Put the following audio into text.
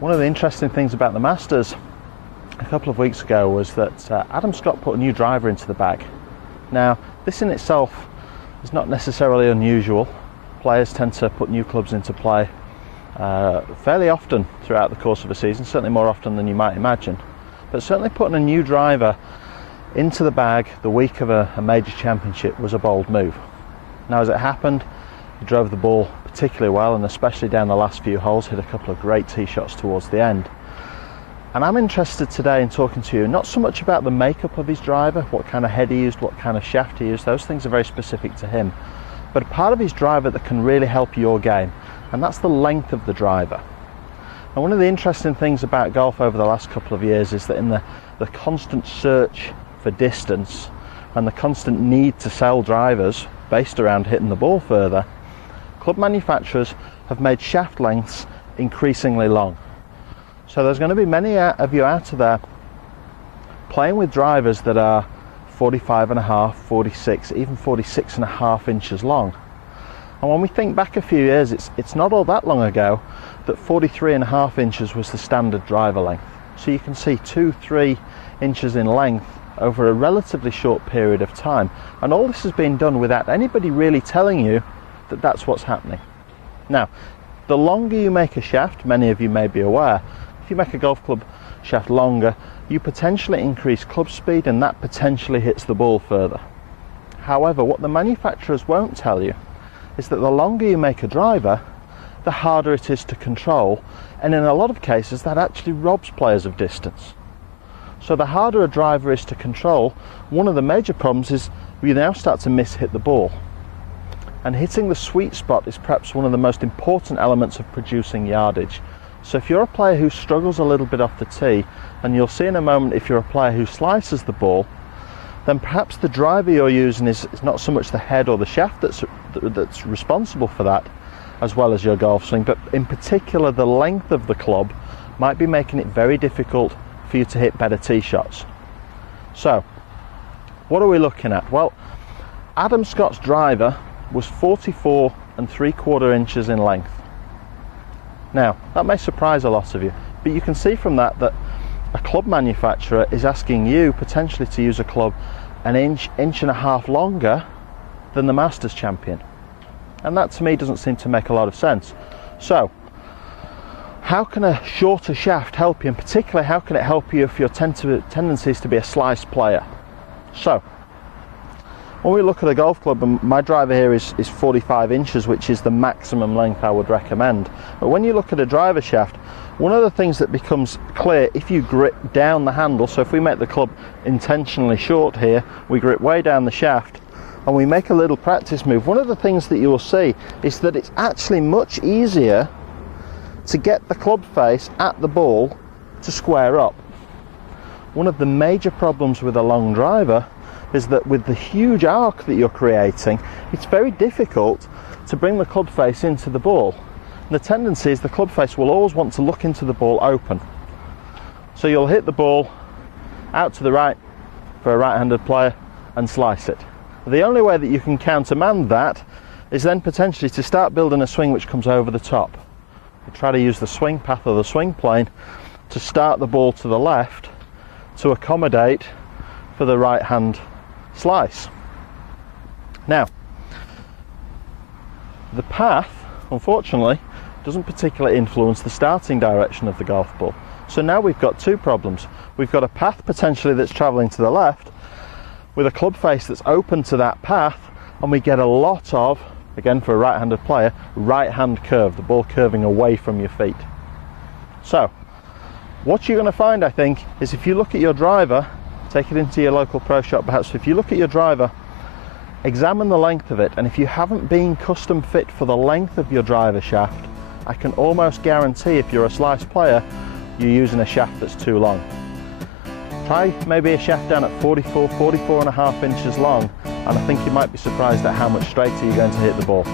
One of the interesting things about the Masters a couple of weeks ago was that Adam Scott put a new driver into the bag. Now, this in itself is not necessarily unusual. Players tend to put new clubs into play fairly often throughout the course of a season, certainly more often than you might imagine. But certainly putting a new driver into the bag the week of a major championship was a bold move. Now, as it happened, he drove the ball particularly well, and especially down the last few holes, hit a couple of great tee shots towards the end. And I'm interested today in talking to you not so much about the makeup of his driver, what kind of head he used, what kind of shaft he used, those things are very specific to him, but a part of his driver that can really help your game, and that's the length of the driver. And one of the interesting things about golf over the last couple of years is that in the constant search for distance and the constant need to sell drivers based around hitting the ball further, club manufacturers have made shaft lengths increasingly long. So there's going to be many of you out there playing with drivers that are 45.5, 46, even 46.5 inches long. And when we think back a few years, it's not all that long ago that 43.5 inches was the standard driver length. So you can see 2-3 inches in length over a relatively short period of time. And all this has been done without anybody really telling you that that's what's happening. Now, the longer you make a shaft, many of you may be aware, if you make a golf club shaft longer, you potentially increase club speed, and that potentially hits the ball further. However, what the manufacturers won't tell you is that the longer you make a driver, the harder it is to control, and in a lot of cases that actually robs players of distance. So the harder a driver is to control, one of the major problems is you now start to miss-hit the ball. And hitting the sweet spot is perhaps one of the most important elements of producing yardage. So if you're a player who struggles a little bit off the tee, and you'll see in a moment if you're a player who slices the ball, then perhaps the driver you're using is not so much the head or the shaft that's responsible for that, as well as your golf swing, but in particular the length of the club might be making it very difficult for you to hit better tee shots. So what are we looking at? Well, Adam Scott's driver was 44.75 inches in length. Now, that may surprise a lot of you, but you can see from that a club manufacturer is asking you potentially to use a club an inch and a half longer than the Masters champion. And that to me doesn't seem to make a lot of sense. So, how can a shorter shaft help you, and particularly how can it help you if your tendency is to be a slice player? So, when we look at a golf club, and my driver here is 45 inches, which is the maximum length I would recommend. But when you look at a driver shaft, one of the things that becomes clear if you grip down the handle, so if we make the club intentionally short here, we grip way down the shaft, and we make a little practice move, one of the things that you will see is that it's actually much easier to get the club face at the ball to square up. One of the major problems with a long driver is that with the huge arc that you're creating, it's very difficult to bring the club face into the ball. And the tendency is the club face will always want to look into the ball open. So you'll hit the ball out to the right for a right-handed player and slice it. The only way that you can countermand that is then potentially to start building a swing which comes over the top. You try to use the swing path or the swing plane to start the ball to the left to accommodate for the right hand slice. Now, the path, unfortunately, doesn't particularly influence the starting direction of the golf ball. So now we've got two problems. We've got a path potentially that's travelling to the left with a club face that's open to that path, and we get a lot of, again for a right-handed player, right-hand curve, the ball curving away from your feet. So, what you're going to find, I think, is if you look at your driver, take it into your local pro shop perhaps, if you look at your driver, examine the length of it, and if you haven't been custom fit for the length of your driver shaft, I can almost guarantee if you're a slice player, you're using a shaft that's too long. Try maybe a shaft down at 44.5 inches long, and I think you might be surprised at how much straighter you're going to hit the ball.